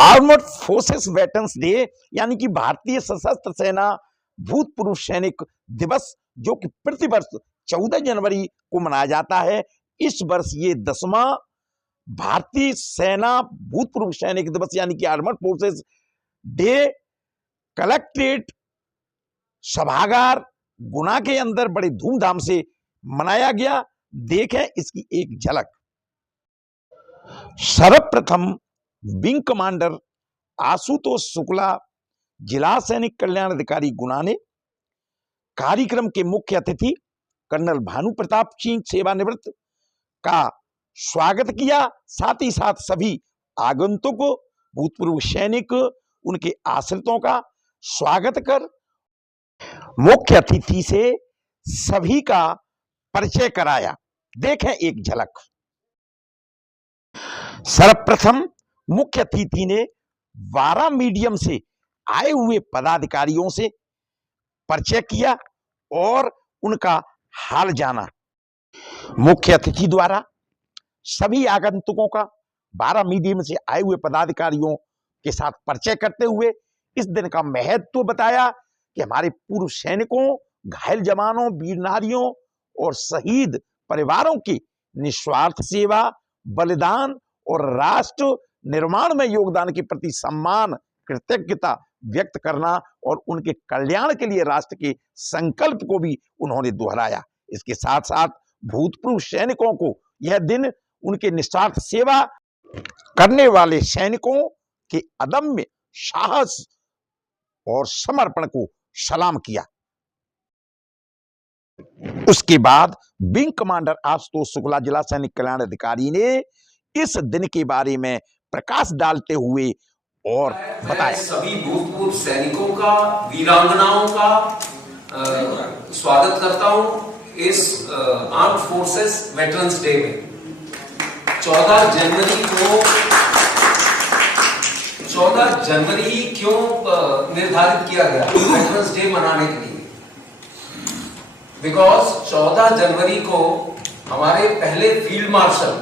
Armoured forces veterans day यानी कि भारतीय सशस्त्र सेना भूतपूर्व सैनिक दिवस, जो कि प्रतिवर्ष 14 जनवरी को मनाया जाता है। इस वर्ष ये 10वां भारतीय सेना भूतपूर्व सैनिक दिवस यानी कि आर्मर्ड फोर्सेस डे कलेक्ट्रेट सभागार गुना के अंदर बड़े धूमधाम से मनाया गया। देखें इसकी एक झलक। सर्वप्रथम विंग कमांडर आशुतोष शुक्ला, जिला सैनिक कल्याण अधिकारी गुना ने कार्यक्रम के मुख्य अतिथि कर्नल भानु प्रताप सिंह सेवानिवृत्त का स्वागत किया। साथ ही साथ सभी आगंतुकों, भूतपूर्व सैनिक, उनके आश्रितों का स्वागत कर मुख्य अतिथि से सभी का परिचय कराया। देखें एक झलक। सर्वप्रथम मुख्य अतिथि ने 12 मीडियम से आए हुए पदाधिकारियों से परिचय किया और उनका हाल जाना। मुख्य अतिथि द्वारा सभी आगंतुकों का 12 मीडियम से आए हुए पदाधिकारियों के साथ परिचय करते हुए इस दिन का महत्व बताया कि हमारे पूर्व सैनिकों, घायल जवानों, वीर नारियों और शहीद परिवारों की निस्वार्थ सेवा, बलिदान और राष्ट्र निर्माण में योगदान के प्रति सम्मान, कृतज्ञता व्यक्त करना और उनके कल्याण के लिए राष्ट्र के संकल्प को भी उन्होंने दोहराया। इसके साथ साथ भूतपूर्व सैनिकों को यह दिन उनके निस्वार्थ सेवा करने वाले सैनिकों के अदम्य साहस और समर्पण को सलाम किया। उसके बाद विंग कमांडर आशुतोष शुक्ला, जिला सैनिक कल्याण अधिकारी, ने इस दिन के बारे में प्रकाश डालते हुए और बताया। सभी भूतपूर्व सैनिकों का, वीरांगनाओं का स्वागत करता हूं इस आर्म्ड फोर्सेस वेटरन्स डे में। 14 जनवरी क्यों निर्धारित किया गया वेटरन्स डे मनाने के लिए? बिकॉज 14 जनवरी को हमारे पहले फील्ड मार्शल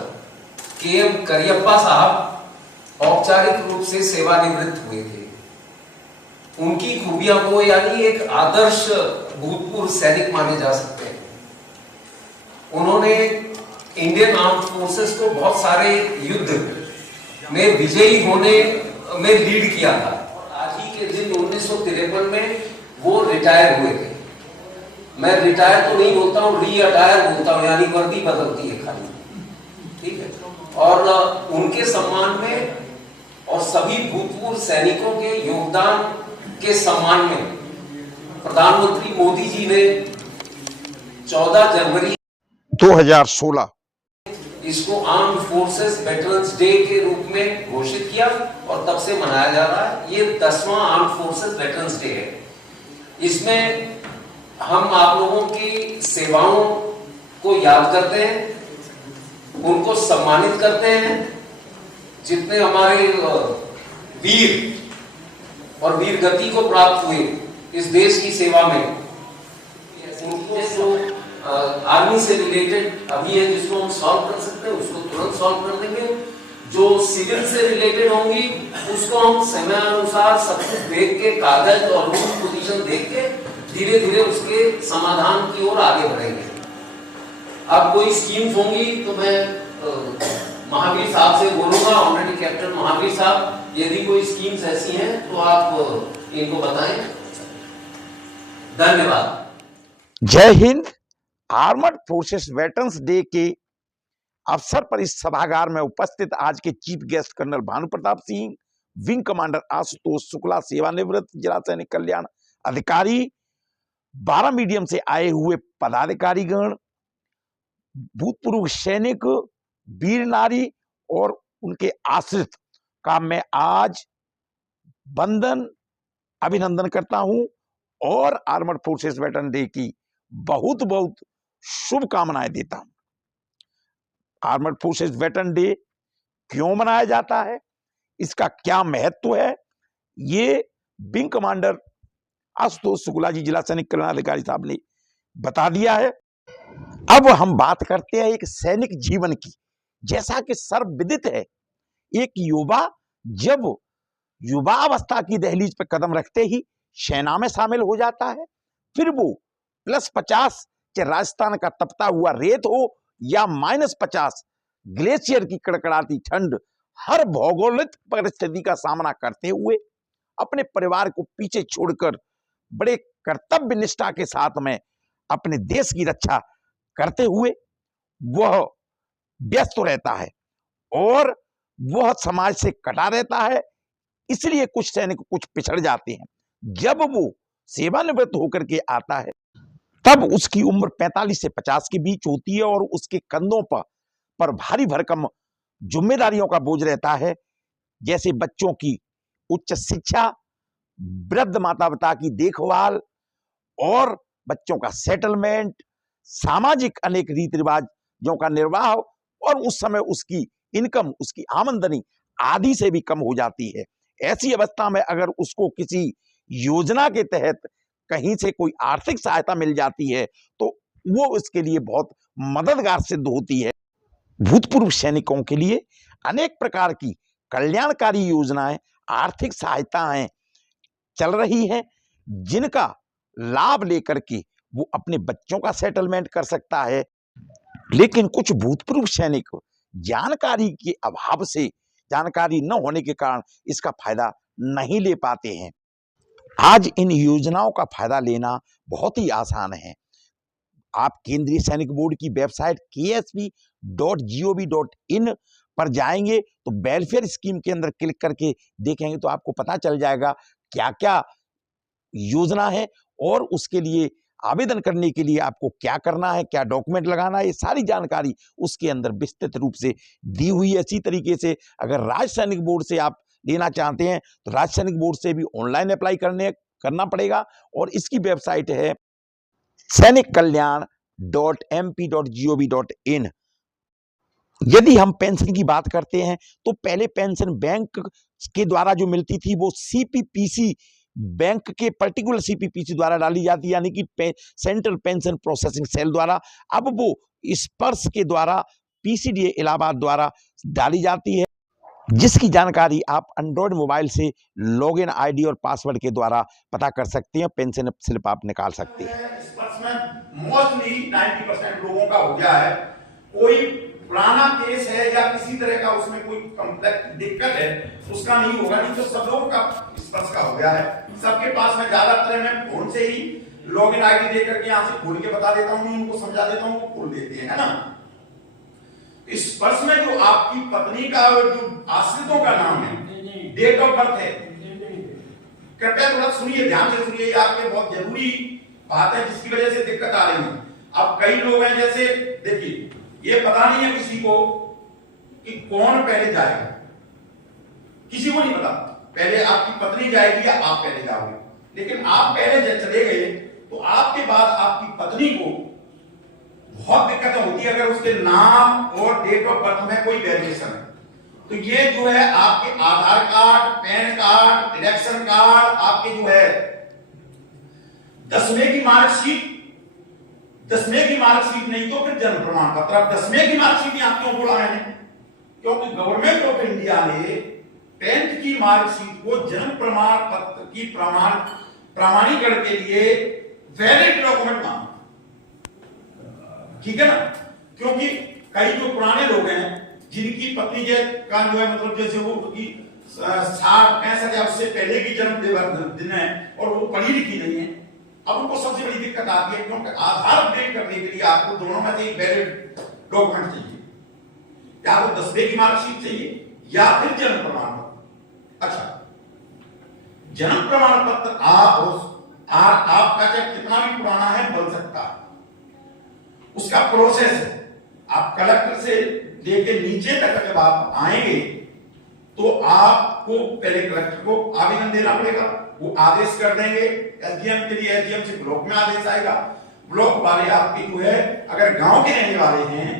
के.एम. करियप्पा साहब औपचारिक रूप से सेवानिवृत्त हुए थे। उनकी खूबियां को यानी एक आदर्श भूतपूर्व सैनिक माने जा सकते हैं। उन्होंने इंडियन आर्म्ड फोर्सेस को बहुत सारे युद्ध में विजयी होने में लीड किया था। आज ही के दिन 1953 में वो रिटायर हुए थे। मैं रिटायर तो नहीं बोलता हूँ, रीअटायर बोलता हूँ, यानी वर्दी बदलती है खाली, ठीक है। और उनके सम्मान में और सभी भूतपूर्व सैनिकों के योगदान के सम्मान में प्रधानमंत्री मोदी जी ने 14 जनवरी 2016 इसको आर्म्ड फोर्सेस वेटरन्स डे के रूप में घोषित किया और तब से मनाया जा रहा है। ये 10वां आर्म्ड फोर्सेस वेटरन्स डे है। इसमें हम आप लोगों की सेवाओं को याद करते हैं, उनको सम्मानित करते हैं। जितने हमारे वीर और वीर गति को प्राप्त हुए इस देश की सेवा में, उनको जो आर्मी से रिलेटेड अभी है जिसको हम सॉल्व कर सकते हैं उसको तुरंत सॉल्व कर देंगे। जो सिविल से रिलेटेड होंगी उसको हम समय अनुसार सब कुछ देख के, कागज और रूल पोजीशन देख के धीरे धीरे उसके समाधान की ओर आगे बढ़ेंगे। अब कोई स्कीम्स होंगी तो मैं महावीर साहब से बोलूंगा, ऑनरेडी कैप्टन महावीर साहब, यदि कोई स्कीम्स ऐसी हैं तो आप इनको बताएं। धन्यवाद। जय हिंद। आर्मर्ड फोर्सेस वेटरन्स डे के अवसर पर इस सभागार में उपस्थित आज के chief guest colonel Bhanu Pratap Singh, wing commander Ashutosh Shukla, सेवानिवृत्त जिला सैनिक कल्याण अधिकारी, 12 मीडियम से आए हुए पदाधिकारीगण, भूतपूर्व सैनिक, वीर नारी और उनके आश्रित का मैं आज वंदन, अभिनंदन करता हूं और आर्मर्ड फोर्सेस वेटरन डे की बहुत बहुत शुभकामनाएं देता हूं। आर्मर्ड फोर्सेस वेटरन डे क्यों मनाया जाता है, इसका क्या महत्व है, ये विंग कमांडर आशुतोष शुक्ला जी, जिला सैनिक कल्याण अधिकारी साहब ने बता दिया है। अब हम बात करते हैं एक सैनिक जीवन की। जैसा कि सर्वविदित है, एक युवा जब युवा अवस्था की दहलीज पर कदम रखते ही सेना में शामिल हो जाता है। फिर वो +50 के राजस्थान का तपता हुआ रेत हो या -50 ग्लेशियर की कड़कड़ाती ठंड, हर भौगोलिक परिस्थिति का सामना करते हुए अपने परिवार को पीछे छोड़कर बड़े कर्तव्य निष्ठा के साथ में अपने देश की रक्षा करते हुए वह व्यस्त रहता है और वह समाज से कटा रहता है। इसलिए कुछ सैनिक कुछ पिछड़ जाते हैं। जब वो सेवानिवृत्त होकर के आता है तब उसकी उम्र 45 से 50 के बीच होती है और उसके कंधों पर भारी भरकम जिम्मेदारियों का बोझ रहता है, जैसे बच्चों की उच्च शिक्षा, वृद्ध माता पिता की देखभाल और बच्चों का सेटलमेंट, सामाजिक अनेक रीति रिवाजों का निर्वाह, और उस समय उसकी इनकम, उसकी आमदनी आधी से भी कम हो जाती है। ऐसी अवस्था में अगर उसको किसी योजना के तहत कहीं से कोई आर्थिक सहायता मिल जाती है तो वो उसके लिए बहुत मददगार सिद्ध होती है। भूतपूर्व सैनिकों के लिए अनेक प्रकार की कल्याणकारी योजनाएं, आर्थिक सहायताएं चल रही हैं, जिनका लाभ लेकर के वो अपने बच्चों का सेटलमेंट कर सकता है। लेकिन कुछ भूतपूर्व सैनिक जानकारी के अभाव से, जानकारी न होने के कारण इसका फायदा नहीं ले पाते हैं। आज इन योजनाओं का फायदा लेना बहुत ही आसान है। आप केंद्रीय सैनिक बोर्ड की वेबसाइट ksp.gov.in पर जाएंगे तो वेलफेयर स्कीम के अंदर क्लिक करके देखेंगे तो आपको पता चल जाएगा क्या क्या योजना है और उसके लिए आवेदन करने के लिए आपको क्या करना है, क्या डॉक्यूमेंट लगाना है, ये सारी जानकारी उसके अंदर विस्तृत रूप से दी हुई है। इसी तरीके से अगर राज्य सैनिक बोर्ड से आप लेना चाहते हैं तो राज्य सैनिक बोर्ड से भी ऑनलाइन अप्लाई करना पड़ेगा और इसकी वेबसाइट है sainikkalyan.mp.gov.in। यदि हम पेंशन की बात करते हैं तो पहले पेंशन बैंक के द्वारा जो मिलती थी वो CPPC बैंक के पर्टिकुलर CPPC द्वारा डाली जाती, यानी कि सेंट्रल पेंशन प्रोसेसिंग सेल द्वारा। अब वो स्पर्श के द्वारा PCDA इलाहाबाद द्वारा डाली जाती है, जिसकी जानकारी आप एंड्रॉयड मोबाइल से लॉगिन ID और पासवर्ड के द्वारा पता कर सकते हैं, पेंशन स्लिप आप निकाल सकते हैं। स्पर्श में मोस्टली 90% लोगों का हो गया है। कोई पुराना केस है या किसी तरह का उसमें कोई कॉम्प्लेक्स दिक्कत है उसका नहीं होगा, नहीं तो सब लोगों का स्पर्श का हो गया है। सबके पास में ज्यादातर मैं फोन से ही लॉगिन ID दे करके यहाँ से खोल के बता देता हूँ, उनको समझा देता हूँ, वो खोल देते हैं, है ना। स्पर्श में जो आपकी पत्नी का जो आश्रितों का नाम है, डेट ऑफ बर्थ है, कृपया थोड़ा सुनिए, ध्यान से सुनिए, आपके बहुत जरूरी बात है जिसकी वजह से दिक्कत आ रही है। अब कई लोग हैं, जैसे देखिए ये पता नहीं है किसी को कि कौन पहले जाएगा, किसी को नहीं पता, पहले आपकी पत्नी जाएगी या आप पहले जाओगे। लेकिन आप पहले जब चले गए तो आपके बाद आपकी पत्नी को बहुत दिक्कत होती है अगर उसके नाम और डेट ऑफ बर्थ में कोई वेरिएशन है। तो ये जो है आपके Aadhaar card, PAN card, election card, आपके जो है 10वीं की मार्कशीट, 10वीं की मार्कशीट नहीं तो फिर जन्म प्रमाण पत्र। अब 10वीं की मार्कशीट यहां क्यों बोला है? क्योंकि गवर्नमेंट ऑफ इंडिया ने 10th की मार्कशीट को जन्म प्रमाण पत्र की प्रमाणीकरण के लिए वैलिड डॉक्यूमेंट माना, ठीक है ना। क्योंकि कई जो पुराने लोग हैं जिनकी पत्नी का जो है मतलब जैसे वो 60-65 या उससे पहले की जन्म दिन है और वो पढ़ी लिखी नहीं है, अब उनको सबसे बड़ी दिक्कत आती है क्योंकि आधार अपडेट करने के लिए आपको दोनों में से एक वैलिड डॉक्यूमेंट चाहिए, या तो 10वीं की मार्कशीट चाहिए या फिर जन्म प्रमाण पत्र। अच्छा, जन्म प्रमाण पत्र आपका चाहे कितना भी पुराना है बन सकता है, उसका प्रोसेस है। आप कलेक्टर से लेके नीचे तक जब आप आएंगे तो आपको पहले कलेक्टर को आवेदन देना पड़ेगा, वो आदेश कर देंगे SDM के लिए, SDM से ब्लॉक में आदेश आएगा, ब्लॉक वाले आपके जो है अगर गांव के रहने वाले हैं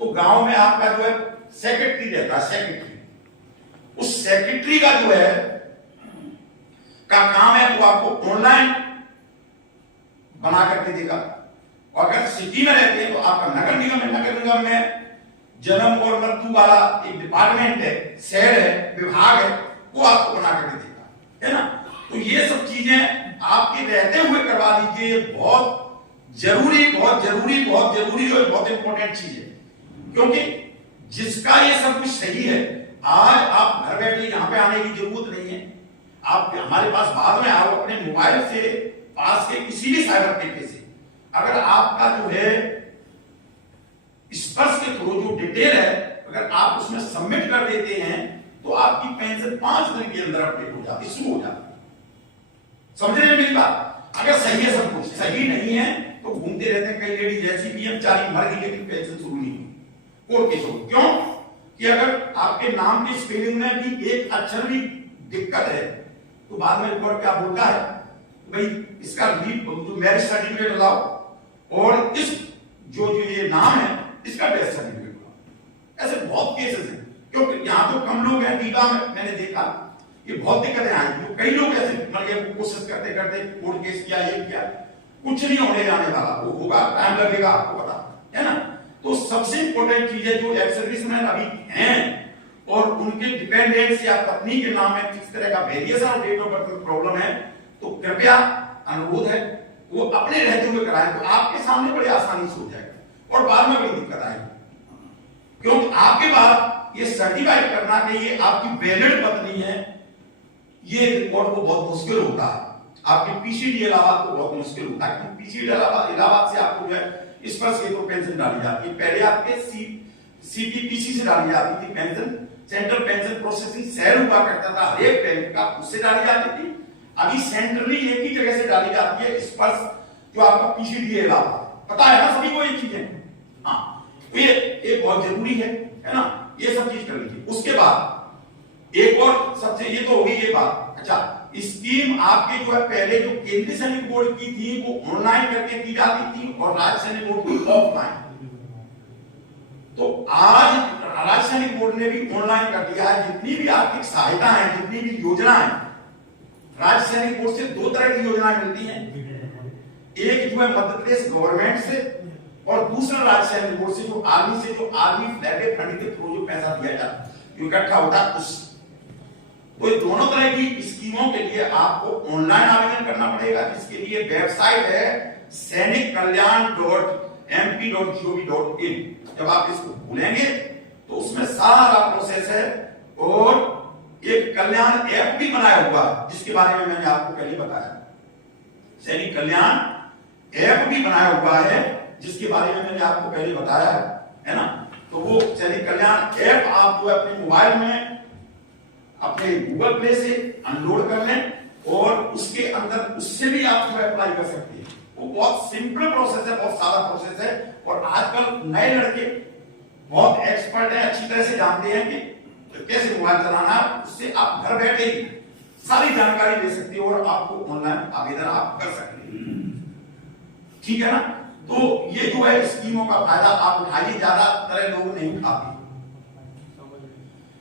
तो गांव में आपका जो है सेक्रेटरी रहता है, सेक्रेटरी, उस सेक्रेटरी का जो है का काम है वो आपको ऑनलाइन बना करके देगा। और अगर सिटी में रहते हैं तो आपका नगर निगम है, नगर निगम में जन्म और मृत्यु वाला एक डिपार्टमेंट है, सेल है, विभाग है, वो आपको बना के इंपॉर्टेंट चीज है, क्योंकि जिसका ये सब कुछ सही है, आज आप घर बैठे यहाँ पे आने की जरूरत नहीं है। आप हमारे पास बाद में आओ, अपने मोबाइल से पास के किसी भी साइबर कैफे से अगर आपका जो है स्पर्श के थ्रू जो डिटेल है, अगर आप उसमें सबमिट कर देते हैं तो आपकी पेंशन 5 दिन के अंदर अपडेट हो जाती, शुरू हो जाती। समझ रहे हैं मेरी बात? अगर सही है सब कुछ, सही नहीं है तो घूमते रहते हैं। कई लेडीज ऐसी भी हैं बेचारी मर गई लेकिन पेंशन शुरू नहीं हुई, कोर्ट केस हो। क्यों? कि अगर आपके नाम की स्पेलिंग में भी एक अक्षर भी दिक्कत है तो बाद में रिकॉर्ड क्या बोलता है, भाई इसका जो मैरिज सर्टिफिकेट लाओ और इस जो ये नाम है इसका डेथ सर्टिफिकेट लाओ। ऐसे बहुत केसेस हैं, क्योंकि यहाँ तो कम लोग हैं, रीवा में मैंने देखा ये बहुत दिक्कतें आई। कई लोग ऐसे मतलब कोशिश करते करते कोर्ट केस किया, ये किया, कुछ नहीं होने जाने वाला, वो होगा, टाइम लगेगा, आपको पता है ना। तो सबसे इंपॉर्टेंट चीज है जो एक्स सर्विसमैन अभी हैं और उनके डिपेंडेंट्स या पत्नी के नाम में किस तरह का variation of date of birth problem है, तो कृपया अनुरोध है वो अपने रहते हुए कराएं, तो आपके सामने बड़ी आसानी से हो जाएगा और बाद में कोई दिक्कत आएगी। क्योंकि आपके बाद ये सर्टिफाइड करना कि ये आपकी वैलिड पत्नी है, ये रिकॉर्ड को बहुत मुश्किल होता है। आपके पीसीडी इलाहाबाद को बहुत मुश्किल होता है। पीसीडी इलाहाबाद से आपको जो है इस पर से तो पेंशन डाली जाती है। पहले आपके सीपीपीसी से डाली जाती थी pension, central pension processing cell हुआ करता था हर एक बैंक का, उससे डाली जाती थी। अभी सेंट्रली एक ही जगह से डाली जाती है, स्पर्श जो आपका पीसीडी है, पता है ना सभी को ये चीजें। हाँ, तो ये बहुत जरूरी है ना, ये सब चीज कर लीजिए। उसके बाद एक और सबसे, ये तो होगी ये बात। अच्छा, स्कीम आपके जो है पहले जो केंद्रीय सैनिक बोर्ड की थी वो ऑनलाइन करके की जाती थी और राज्य सैनिक बोर्ड की ऑफलाइन। तो आज राज्य सैनिक बोर्ड ने भी ऑनलाइन कर दिया है। जितनी भी आर्थिक सहायता है, जितनी भी योजनाएं, राज्य सैनिक बोर्ड से 2 तरह की योजनाएं मिलती हैं। एक जो है मध्य प्रदेश गवर्नमेंट से और दूसरा राज्य सैनिक बोर्ड से जो आर्मी फ्लैग फंड के थ्रू जो पैसा दिया जाता है, इकट्ठा होता है उस। तो ये दोनों तरह की स्कीमों के लिए आपको ऑनलाइन आवेदन करना पड़ेगा, जिसके लिए वेबसाइट है sainikkalyan.mp.gov.in। जब आप इसको खोलेंगे तो उसमें सारा प्रोसेस है और एक कल्याण ऐप भी बनाया हुआ है, जिसके बारे में मैंने आपको पहले बताया। सैनिक कल्याण ऐप भी बनाया हुआ है, जिसके बारे में मैंने आपको पहले बताया है ना। तो वो सैनिक कल्याण ऐप आप जो है अपने मोबाइल में अपने गूगल प्ले से अनलोड कर लें और उसके अंदर उससे भी आप जो अप्लाई कर सकते हैं। वो बहुत सिंपल प्रोसेस है, बहुत सादा प्रोसेस है और आजकल नए लड़के बहुत एक्सपर्ट हैं, अच्छी तरह से जानते हैं कि कैसे मोबाइल चलाना। उससे आप घर बैठे ही सारी जानकारी ले सकते हो और आपको ऑनलाइन आवेदन आप कर सकते हैं। ठीक है ना। तो ये जो है स्कीमों का फायदा आप उठाइए, ज्यादातर लोग नहीं उठाते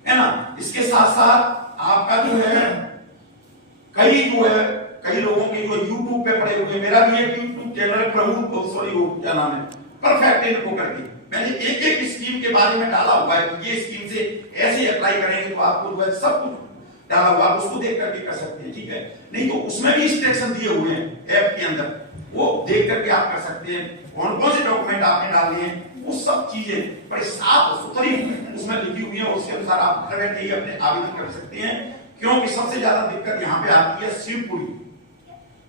है ना। इसके साथ साथ आपका जो है कई लोगों के जो YouTube पे पड़े हुए, मेरा भी एक YouTube चैनल क्या नाम है, परफेक्ट इन्फो करके, मैंने एक एक स्कीम के बारे में डाला हुआ है कि ये स्कीम से ऐसे अप्लाई करेंगे तो आपको जो है सब कुछ डाला हुआ, आप उसको देख करके कर सकते हैं। ठीक है, नहीं तो उसमें भी इंस्ट्रक्शन दिए हुए हैं ऐप के अंदर, वो देख करके आप कर सकते हैं। कौन कौन से डॉक्यूमेंट आपने डालने हैं वो सब चीजें बड़ी साफ सुथरी उसमें लिखी हुई है, उसके अनुसार आप घर बैठे ही अपने आवेदन कर सकते हैं। क्योंकि सबसे ज्यादा दिक्कत यहाँ पे आती है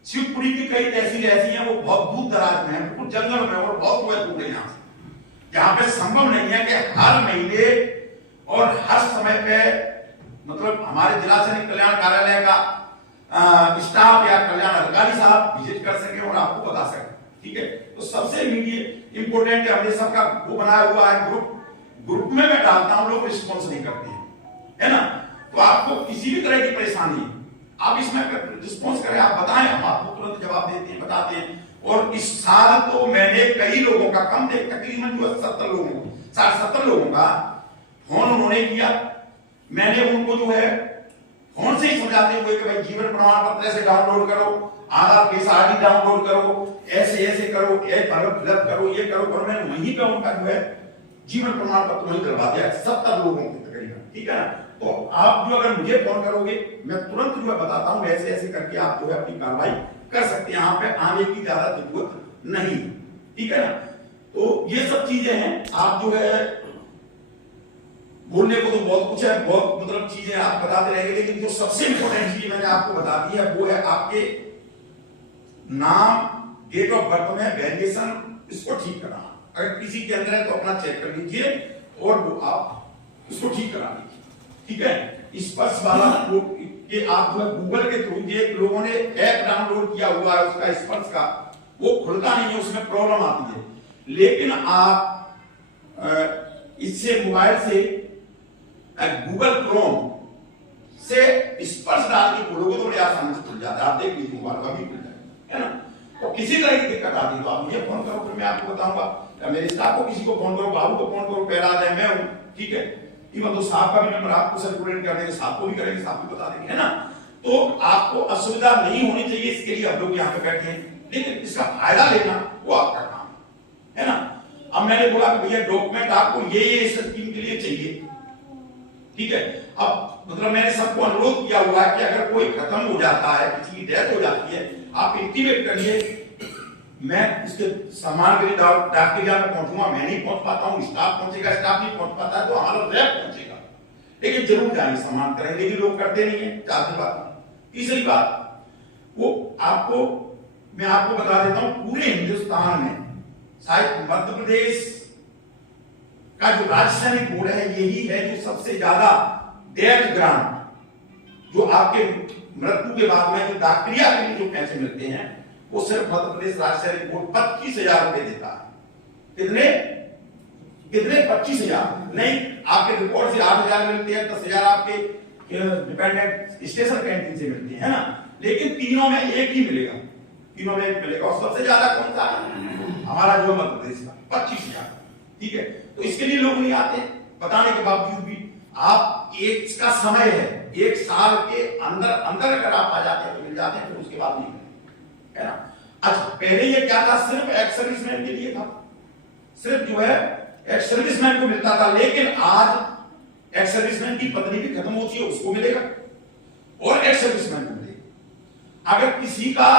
शिवपुरी की कई तहसीलें ऐसी हैं वो बहुत दूर दराज में है, बिल्कुल जंगल में और बहुत दूर है यहाँ से, जहाँ पे संभव नहीं है कि हर महीने और हर समय पे मतलब हमारे जिला सैनिक कल्याण कार्यालय का स्टाफ या कल्याण अधिकारी साहब विजिट कर सके और आपको बता सके। ठीक है, तो सबसे इमीडिएट इंपोर्टेंट है, हमने सबका वो बनाया हुआ है ग्रुप में मैं डालता हूं, लोग रिस्पॉन्स नहीं करते हैं, है ना। तो आपको किसी भी तरह की परेशानी है आप इसमें रिस्पॉन्स करें, आप बताएं, हम आपको तुरंत जवाब देते हैं, बताते हैं। और इस साल तो मैंने कई लोगों का, कम थे तकरीबन जो 70 लोगों, 60-70 लोगों का फोन उन्होंने किया। मैंने उनको जो है फोन से ही समझाते हुए कि भाई जीवन प्रमाण पत्र से डाउनलोड करो, आधार केस आरडी डाउनलोड करो, ऐसे ऐसे करो, फिलअप करो, ये करो। मैंने वहीं पे उनका जो है जीवन प्रमाण पत्र वहीं करवा दिया 70 लोगों को तकरीबन। ठीक है ना। तो आप जो अगर मुझे फोन करोगे मैं तुरंत जो है बताता हूं, ऐसे ऐसे करके आप जो है अपनी कार्रवाई कर सकते हैं। यहाँ पे आने की ज्यादा जरूरत नहीं। ठीक है ना। तो ये सब चीजें हैं। आप जो है बोलने को तो बहुत कुछ है, बहुत मतलब चीजें आप बताते रहेंगे, लेकिन जो सबसे इंपॉर्टेंट चीज मैंने आपको बता दी है वो है आपके नाम, डेट ऑफ बर्थ में वेरिएशन, इसको ठीक कराना। अगर किसी के अंदर है तो अपना चेक कर लीजिए और वो आप इसको ठीक करा लीजिए, ठीक है। स्पर्श वाला वो कि आप जो है गूगल के थ्रू ये लोगों ने ऐप डाउनलोड किया हुआ है उसका स्पर्श का, वो खुलता नहीं है, उसमें प्रॉब्लम आती है। लेकिन आप इससे मोबाइल से गूगल क्रोम से स्पर्श डाल के खोलोगे तो बड़ी आसानी से खुल जाता है। आप देख लीजिए मोबाइल अभी खुल जाएगा, है ना। तो किसी तरह की दिक्कत आती है तो आप मुझे फोन करो, फिर मैं आपको बताऊंगा। मेरे स्टाफ को किसी को फोन करो, बाबू को फोन करो, पहला जाए मैं हूं, ठीक है। इवन तो साहब का भी नंबर आपको सर्कुलेट कर देंगे, साहब को भी करेंगे, साहब को बता देंगे, है ना। तो आपको असुविधा नहीं होनी चाहिए, इसके लिए हम लोग यहाँ पे बैठे हैं, लेकिन इसका फायदा लेना वो आपका काम है ना। अब मैंने बोला कि भैया डॉक्यूमेंट आपको ये स्कीम के लिए चाहिए, ठीक है। अब मतलब मैंने सबको अनुरोध किया हुआ है कि अगर कोई खत्म हो जाता है, किसी की डेथ हो जाती है, आप इंटीमेट करिए। मैं उसके सम्मान के लिए डाकिया में पहुंचूंगा, मैं नहीं पहुंच पाता हूं, स्टाफ पहुंचेगा, स्टाफ नहीं पहुंच पाता है तो हमारा रैप पहुंचेगा, लेकिन जरूर जाइए, सम्मान करेंगे, लेकिन लोग करते नहीं है। चाहती बात। तीसरी बात, वो आपको मैं आपको बता देता हूं, पूरे हिंदुस्तान में शायद मध्य प्रदेश का जो राज्य सैनिक बोर्ड है यही है जो सबसे ज्यादा डेथ ग्रांट जो आपके मृत्यु के बाद में जो डाक्टरिया के लिए जो पैसे मिलते हैं वो सिर्फ मध्य प्रदेश राज्य सैनिक बोर्ड 25,000 रुपए देता है। कितने कितने 25,000 नहीं, आपके रिपोर्ट से 8,000 मिलते हैं, 10,000 आपके डिपेंडेंट स्टेशन कैंटीन से मिलते हैं, ना। लेकिन तीनों में एक ही मिलेगा, तीनों में एक मिलेगा। और सबसे ज्यादा कौन सा हमारा जो मध्य प्रदेश का 25,000, ठीक है। तो इसके लिए लोग नहीं आते, बताने के बावजूद भी। आप एक का समय है, 1 साल के अंदर अंदर अगर आप आ जाते हैं तो मिल जाते हैं, फिर उसके बाद नहीं, है ना। अच्छा, पहले ये क्या था, सिर्फ एक्स सर्विसमैन के लिए था, सिर्फ जो है एक्स सर्विसमैन को मिलता था। लेकिन आज एक्स सर्विसमैन की पत्नी भी खत्म होती है, उसको मिलेगा, और एक्स सर्विसमैन को मिलेगा। अगर किसी का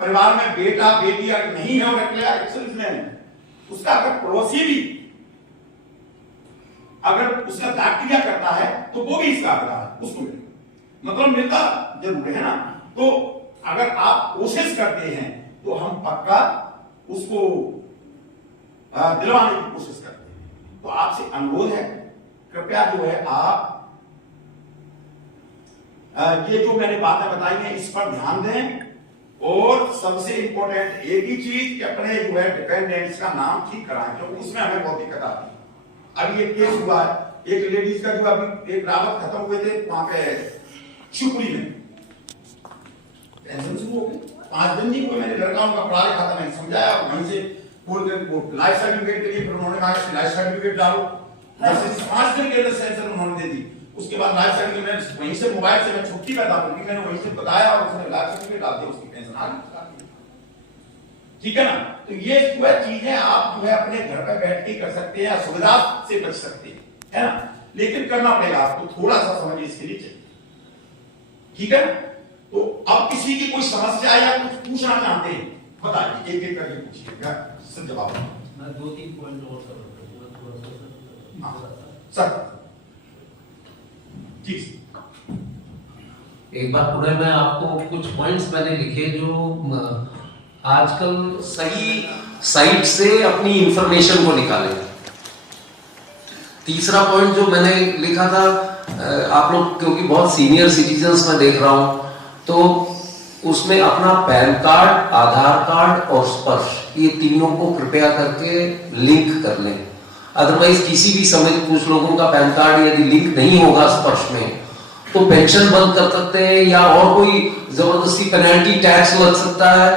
परिवार में बेटा बेटी अगर नहीं है और अकेला एक्स सर्विसमैन है, उसका अगर पड़ोसी भी अगर उसका दाखिला करता है तो वो भी इसका आग्रह है, उसको मिलेगा, मतलब मिलता जरूर है ना। तो अगर आप कोशिश करते हैं तो हम पक्का उसको दिलवाने की कोशिश करते हैं। तो आपसे अनुरोध है, कृपया जो है आप ये जो मैंने बातें बताई हैं इस पर ध्यान दें। और सबसे इंपॉर्टेंट एक ही चीज कि अपने जो है डिपेंडेंट्स का नाम ठीक कराएं, क्योंकि उसमें हमें बहुत दिक्कत आती है। अभी एक केस हुआ है, एक लेडीज का जो अभी एक रावत खत्म हुए थे वहां पे शिवपुरी में, टेंशन शुरू हो गई। 5 दिन नहीं हुए, मैंने लड़का उनका पढ़ा लिखा था, मैंने समझाया, वहीं से बोल कर लाइफ सर्टिफिकेट के लिए फिर उन्होंने कहा कि लाइफ सर्टिफिकेट डालो, 5 दिन के अंदर सेंसर उन्होंने दे दी। उसके बाद लाइफ सर्टिफिकेट वहीं से मोबाइल से मैं छुट्टी पैदा होगी, मैंने वहीं से बताया और उसने लाइफ सर्टिफिकेट डाल दिया, उसकी टेंशन आ गई, ठीक है ना। तो ये वह चीजें आप जो है अपने घर पर बैठ के कर सकते हैं, सुविधा से बच सकते हैं, है ना। लेकिन करना पड़ेगा आपको, थोड़ा सा समझ इसके लिए चाहिए, ठीक है। तो अब किसी की कोई समस्या या कुछ पूछना चाहते हैं बताइए, एक एक करके पूछिएगा, सब जवाब। मैं 2-3 पॉइंट और सर ठीक। एक बार पुनः मैं आपको कुछ पॉइंट्स मैंने लिखे जो आजकल सही साइट से अपनी इंफॉर्मेशन को निकाले। तीसरा पॉइंट जो मैंने लिखा था, आप लोग क्योंकि बहुत सीनियर सिटीजन्स में देख रहा हूं, तो उसमें अपना पैन कार्ड, आधार कार्ड और स्पर्श, ये तीनों को कृपया करके लिंक कर लें। अदरवाइज किसी भी समय कुछ लोगों का पैन कार्ड यदि लिंक नहीं होगा स्पर्श में तो पेंशन बंद कर सकते हैं या और कोई जबरदस्ती पेनल्टी टैक्स लग सकता है,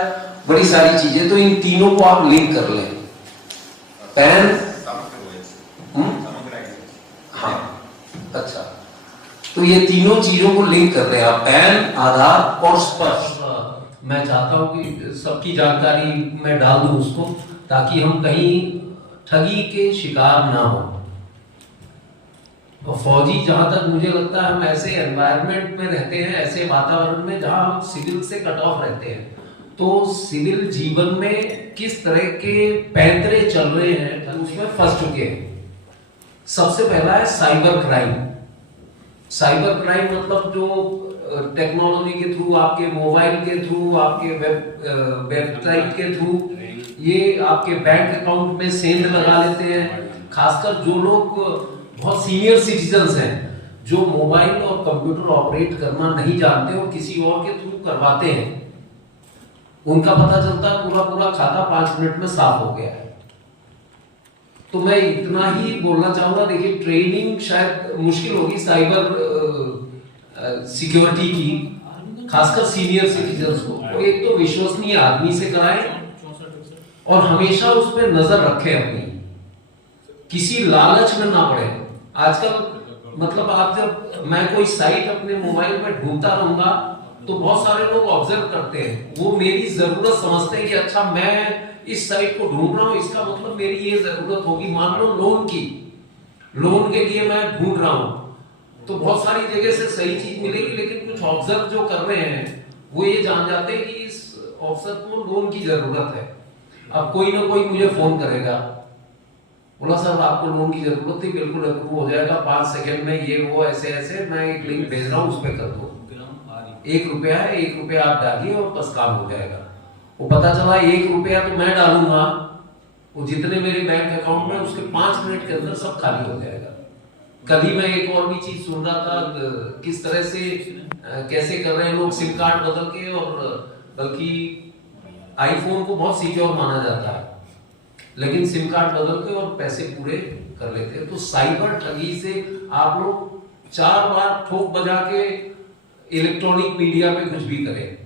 बड़ी सारी चीजें। तो इन तीनों को आप लिंक कर लें। पैन, हाँ, अच्छा, तो ये तीनों चीजों को लिंक कर रहे हैं आप, पैन, आधार और स्पर्श। मैं चाहता हूं कि सबकी जानकारी मैं डाल दूं उसको, ताकि हम कहीं ठगी के शिकार ना हो। और फौजी, जहां तक मुझे लगता है हम ऐसे एनवायरनमेंट में रहते हैं, ऐसे वातावरण में जहां हम सिविल से कट ऑफ रहते हैं, तो सिविल जीवन में किस तरह के पैंतरे चल रहे हैं उसमें फंस चुके हैं। सबसे पहला है साइबर क्राइम। साइबर क्राइम मतलब जो टेक्नोलॉजी के थ्रू, आपके मोबाइल के थ्रू, आपके वेबसाइट के थ्रू ये आपके बैंक अकाउंट में सेंध लगा लेते हैं। खासकर जो लोग बहुत सीनियर सिटीजन्स हैं, जो मोबाइल और कंप्यूटर ऑपरेट करना नहीं जानते और किसी और के थ्रू करवाते हैं, उनका पता चलता है पूरा खाता 5 मिनट में साफ हो गया है। तो मैं इतना ही बोलना चाहूंगा, देखिए ट्रेनिंग शायद मुश्किल होगी साइबर सिक्योरिटी की, खासकर सीनियर सिटीजन्स को। एक तो विश्वसनीय आदमी से कराएं और हमेशा उस पर नजर रखें अपनी, किसी लालच में ना पड़े। आजकल मतलब आप जब मैं कोई साइट अपने मोबाइल में ढूंढता रहूंगा तो बहुत सारे लोग ऑब्जर्व करते हैं, वो मेरी जरूरत समझते हैं कि अच्छा मैं इस साइट को ढूंढ रहा हूं, इसका मतलब मेरी ये जरूरत होगी। मान लो लोन के लिए मैं ढूंढ रहा हूं, तो बहुत सारी जगह से सही चीज मिलेगी, लेकिन कुछ ऑब्जर्व जो कर रहे हैं वो ये जान जाते हैं कि इस ऑफिसर को लोन की जरूरत है। अब कोई ना कोई मुझे फोन करेगा, बोला सर आपको लोन की जरूरत थी, बिल्कुल अप्रूव हो जाएगा 5 सेकंड में, ये वो ऐसे मैं एक लिंक भेज रहा हूँ, उस पर कर दो, 1 रुपया है, 1 रुपया आप डालिए और बस काम हो जाएगा। वो पता चला 1 रुपया तो मैं डालूंगा, वो जितने मेरे बैंक अकाउंट में उसके 5 मिनट के अंदर सब खाली हो जाएगा। कल ही मैं एक और भी चीज सुन रहा था, किस तरह से कैसे कर रहे हैं लोग सिम कार्ड बदल के, और बल्कि आईफोन को बहुत सिक्योर माना जाता है, लेकिन सिम कार्ड बदल के और पैसे पूरे कर लेते हैं। तो साइबर ठगी से आप लोग 4 बार ठोक बजा के इलेक्ट्रॉनिक मीडिया पे कुछ भी करें,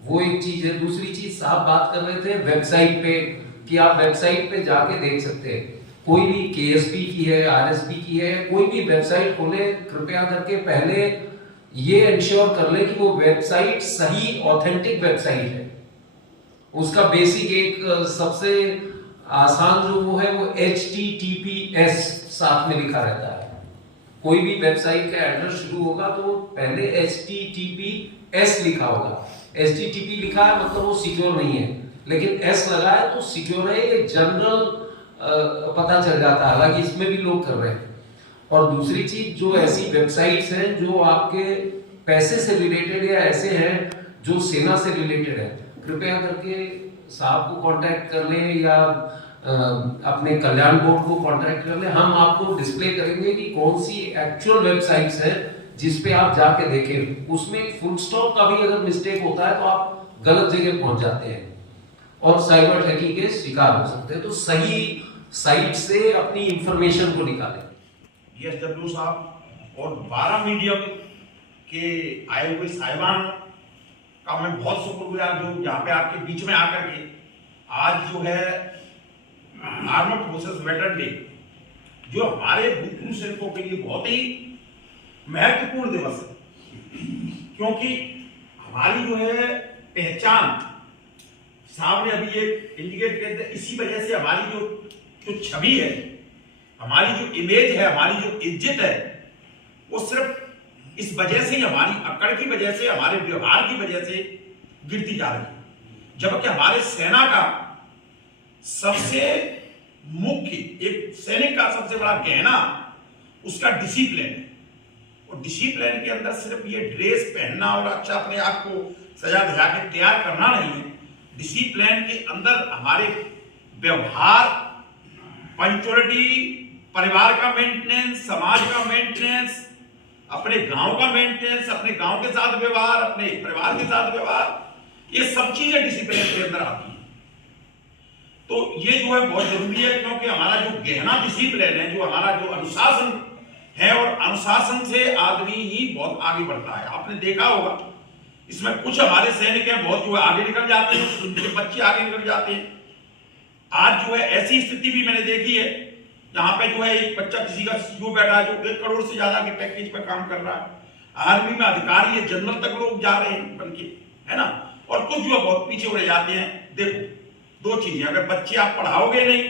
वो एक चीज है। दूसरी चीज साहब बात कर रहे थे वेबसाइट पे, कि आप वेबसाइट पे जाके देख सकते हैं, कोई भी केएसपी की है, आरएसपी की है, कोई भी वेबसाइट खोले, कृपया करके पहले ये इंश्योर कर ले कि वो वेबसाइट सही ऑथेंटिक वेबसाइट है। उसका बेसिक एक सबसे आसान जो वो है वो HTTPS साथ में लिखा रहता है। कोई भी वेबसाइट का एड्रेस शुरू होगा तो पहले HTTPS लिखा होगा। HTTP लिखा है मतलब वो सिक्योर नहीं है, लेकिन S लगा है तो सिक्योर है, ये जनरल पता चल जाता है। हालांकि इसमें भी लोग कर रहे हैं। और दूसरी चीज, जो ऐसी वेबसाइट्स हैं जो आपके पैसे से रिलेटेड या ऐसे हैं जो सेना से रिलेटेड है, कृपया करके साहब को कांटेक्ट कर लें या अपने कल्याण बोर्ड को कांटेक्ट कर लें। हम आपको डिस्प्ले करेंगे कि कौन सी एक्चुअल वेबसाइट्स है जिस पे आप जाके देखें। उसमें फुल स्टॉप का भी अगर मिस्टेक होता है तो आप गलत जगह पहुंच जाते हैं और साइबर ठगी के शिकार हो सकते हैं। तो सही साइट से अपनी इंफॉर्मेशन को निकालें। DSW साहब और 12 मीडियम के आए हुए साहिबान का मैं बहुत शुक्रगुजार, जो यहाँ पे आपके बीच में आकर के आज जो है आर्मड फोर्सेस वेटरन डे, जो हमारे भूतपूर्व सैनिकों के लिए बहुत ही महत्वपूर्ण दिवस है, क्योंकि हमारी जो है पहचान साहब ने अभी ये इंडिकेट कर दिया, इसी वजह से हमारी जो छवि है, हमारी जो इमेज है, हमारी जो इज्जत है, वो सिर्फ इस वजह से ही, हमारी अकड़ की वजह से, हमारे व्यवहार की वजह से गिरती जा रही है। जबकि हमारे सेना का सबसे मुख्य, एक सैनिक का सबसे बड़ा गहना उसका डिसिप्लिन है। और डिसिप्लिन के अंदर सिर्फ ये ड्रेस पहनना और अच्छा अपने आप को सजा धजा के तैयार करना नहीं है। डिसिप्लिन के अंदर हमारे व्यवहार, पंक्चुअलिटी, परिवार का मेंटेनेंस, समाज का मेंटेनेंस, अपने गांव का मेंटेनेंस, अपने गांव के साथ व्यवहार, अपने परिवार के साथ व्यवहार, ये सब चीजें डिसिप्लिन के अंदर आती हैं। तो ये जो है बहुत जरूरी है, क्योंकि हमारा जो गहना डिसिप्लिन है, जो हमारा जो अनुशासन है, और अनुशासन से आदमी ही बहुत आगे बढ़ता है। आपने देखा होगा इसमें कुछ हमारे सैनिक हैं बहुत जो है आगे निकल जाते हैं, उनके बच्चे आगे निकल जाते हैं। आज जो है ऐसी स्थिति भी मैंने देखी है जहां पे जो है एक बच्चा किसी का सीईओ बैठा है जो 1 करोड़ से ज्यादा के पैकेज पे काम कर रहा है। आर्मी में अधिकारी है, जनरल तक लोग जा रहे हैं बनके, है ना। और कुछ जो बहुत पीछे रह जाते हैं। देखो 2 चीजें, अगर बच्चे आप पढ़ाओगे नहीं,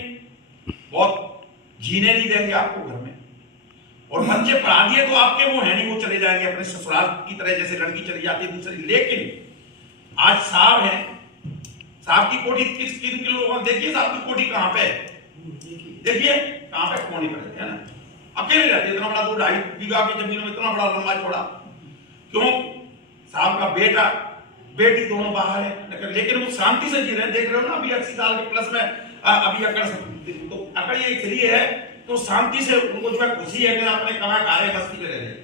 बहुत जीने नहीं देंगे आपको घर में, और बच्चे पढ़ा दिए तो आपके वो है नहीं, वो चले जाएंगे अपने ससुराल की तरह, जैसे लड़की चली जाती है दूसरी। लेकिन आज साहब है, साहब की कोठी किस किन किन लोगों ने देखिए, साहब की कोठी कहाँ पे है, देखिए कहाँ पे, कोने पर है ना, अकेले रहते, इतना बड़ा 2-2.5 बीघा की जमीन में इतना बड़ा लंबा चौड़ा, क्यों? साहब का बेटा बेटी दोनों बाहर है, लेकिन वो शांति से जी रहे हैं। देख रहे हो ना, अभी 80 साल के प्लस में अभी अकड़, तो अकड़ ये चली है, तो शांति से उनको जो है खुशी है कि अपने कमा खा रहे, मस्ती में रह रहे।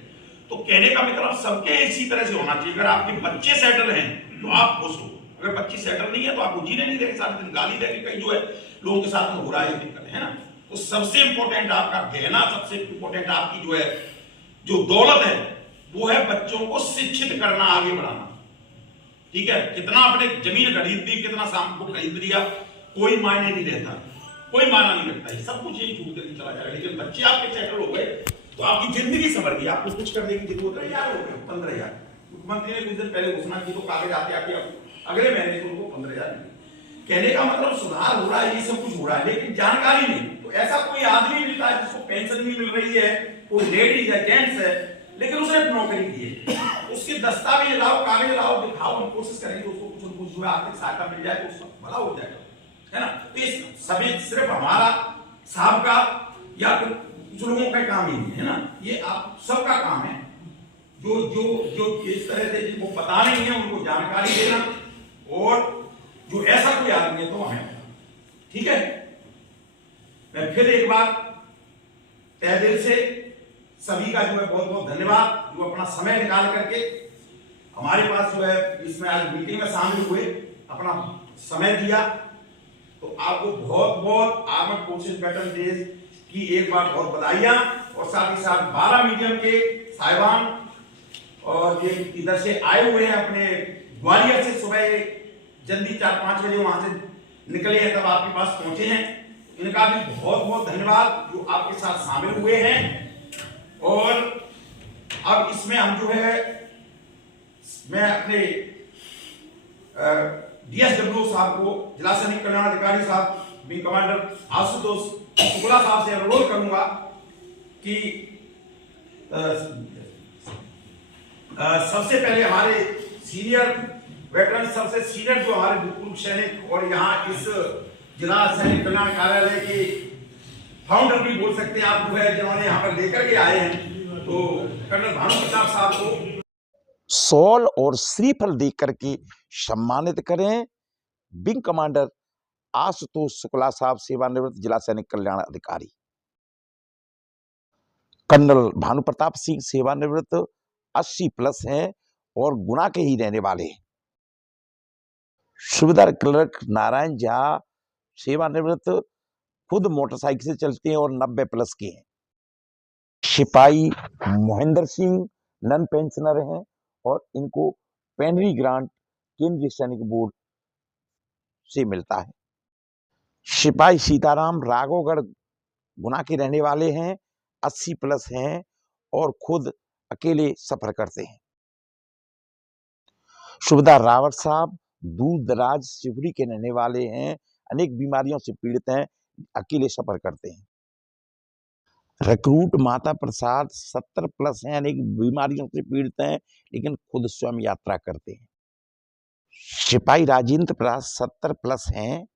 तो कहने का मतलब सबके इसी तरह से होना चाहिए। अगर आपके बच्चे सेटल हैं तो आप खुश हो, अगर बच्चे सेटल नहीं है तो आपको जीने नहीं देंगे, सारे दिन गाली देंगे, कहीं जो है लोगों के साथ में हो रहा है दिक्कत है ना। तो सबसे इंपॉर्टेंट आपका गहना, सबसे इंपॉर्टेंट आपकी जो है जो दौलत है वो है बच्चों को शिक्षित करना, आगे बढ़ाना। ठीक है, कितना आपने जमीन खरीद दी, कितना शाम को खरीद लिया, कोई मायने नहीं रहता, कोई मायना नहीं रखता, ये सब कुछ यही छूट करके चला जाएगा। लेकिन बच्चे आपके सेटल हो गए तो आपकी जिंदगी संभल गई, आपको कुछ करने की जरूरत नहीं। यार हो गए 15,000, मुख्यमंत्री ने कुछ दिन पहले घोषणा की तो कागज आते आते अगले महीने को उनको 15,000 मिले। कहने का मतलब सुधार हो रहा है, ये सब कुछ हो रहा है, लेकिन जानकारी नहीं। तो ऐसा कोई आदमी मिलता है जिसको पेंशन नहीं मिल रही है, कोई लेडीज है, जेंट्स है, लेकिन उसने नौकरी की है, उसके दस्तावेज लाओ, कागज लाओ, दिखाओ, हम कोशिश करेंगे उसको कुछ न कुछ जो है आर्थिक सहायता मिल जाए तो उसका भला हो जाएगा, है ना। तो इस सभी सिर्फ हमारा साहब का या कुछ लोगों का काम ही नहीं है ना, ये आप सबका काम है। जो जो जो इस तरह से जिनको पता नहीं है उनको जानकारी देना, और जो ऐसा कोई आदमी है तो हमें, ठीक है। मैं फिर एक बार तहे दिल से सभी का जो है बहुत बहुत धन्यवाद, जो अपना समय निकाल करके हमारे पास जो है इसमें आज मीटिंग में शामिल हुए, अपना समय दिया। तो आपको बहुत बहुत आर्मड फोर्सेस बैटल डे की एक बार बहुत बधाइयां, और साथ ही साथ 12 मीडियम के साहिबान और ये इधर से आए हुए हैं, अपने ग्वालियर से सुबह जल्दी 4-5 बजे वहां से निकले हैं, तब आपके पास पहुंचे हैं। इनका भी बहुत बहुत धन्यवाद जो आपके साथ शामिल हुए हैं। और अब इसमें हम जो है, मैं अपने DSW साहब को, जिला सैनिक कल्याण अधिकारी साहब, विंग कमांडर आशुतोष शुक्ला साहब से अनुरोध करूंगा कि सबसे पहले हमारे सीनियर वेटरन, सबसे सीनियर जो हमारे भूतपूर्व सैनिक और यहाँ इस जिला सैनिक कल्याण कार्यालय के फाउंडर भी बोल सकते हैं आप, जो है जिन्होंने यहाँ पर लेकर के आए हैं, तो कर्नल भानु प्रताप साहब को शॉल और श्रीफल देकर करके सम्मानित करें। विंग कमांडर आशुतोष शुक्ला साहब, सेवानिवृत्त जिला सैनिक कल्याण अधिकारी। कर्नल भानु प्रताप सिंह सेवानिवृत्त 80+ हैं और गुना के ही रहने वाले हैं। सुबेदार क्लर्क नारायण झा सेवानिवृत्त, खुद मोटरसाइकिल से चलते हैं और 90+ के हैं। सिपाही महेंद्र सिंह नन पेंशनर हैं और इनको पेनरी ग्रांट केंद्रीय सैनिक बोर्ड से मिलता है। सिपाही सीताराम राघवगढ़ गुना के रहने वाले हैं, 80+ हैं और खुद अकेले सफर करते हैं। सुबेदार रावत साहब दूर दराज शिवपुरी के रहने वाले हैं, अनेक बीमारियों से पीड़ित हैं, अकेले सफर करते हैं। रिक्रूट माता प्रसाद 70+ हैं, अनेक बीमारियों से पीड़ित हैं, लेकिन खुद स्वयं यात्रा करते हैं। सिपाही राजेंद्र प्रसाद 70+ हैं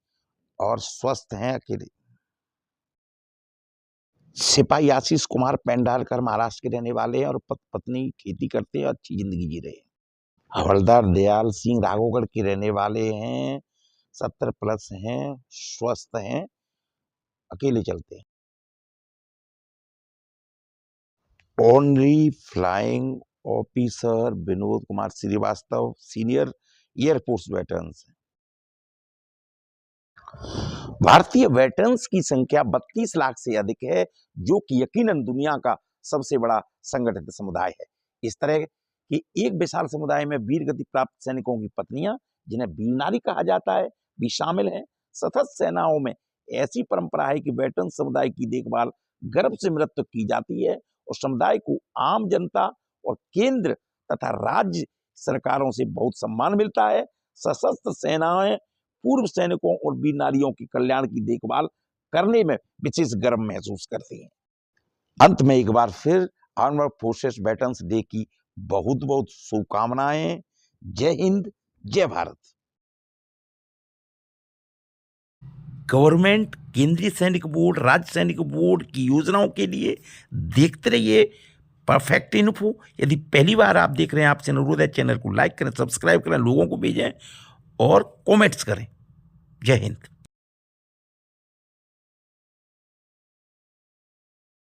और स्वस्थ हैं, अकेले। सिपाही आशीष कुमार पेंडालकर महाराष्ट्र के रहने वाले हैं और पत्नी खेती करते हैं, अच्छी जिंदगी जी रहे हैं। हवलदार दयाल सिंह राघवगढ़ के रहने वाले हैं, 70+ हैं, स्वस्थ हैं, अकेले चलते हैं। Honorary flying officer Vinod Kumar Shrivastava senior air force veterans हैं। भारतीय वेटरन्स की संख्या 32 लाख से अधिक है, जो कि यकीनन दुनिया का सबसे बड़ा संगठित समुदाय है। इस तरह के एक विशाल समुदाय में वीर गति प्राप्त सैनिकों की पत्नियां, जिन्हें वीर नारी कहा जाता है, भी शामिल हैं। सशस्त्र सेनाओं में ऐसी परंपरा है कि वेटरन समुदाय की देखभाल गर्व से मृत्यु की जाती है और समुदाय को आम जनता और केंद्र तथा राज्य सरकारों से बहुत सम्मान मिलता है। सशस्त्र सेनाएं पूर्व सैनिकों और वीर नारियों के कल्याण की देखभाल करने में विशेष गर्व महसूस करती हैं। अंत में एक बार फिर आर्मड फोर्सेस वेटरन्स डे की बहुत बहुत शुभकामनाएं। जय हिंद, जय भारत। गवर्नमेंट, केंद्रीय सैनिक बोर्ड, राज्य सैनिक बोर्ड की योजनाओं के लिए देखते रहिए परफेक्ट इन्फो। यदि पहली बार आप देख रहे हैं, आपसे अनुरोध है चैनल को लाइक करें, सब्सक्राइब करें, लोगों को भेजें और कमेंट्स करें। जय हिंद।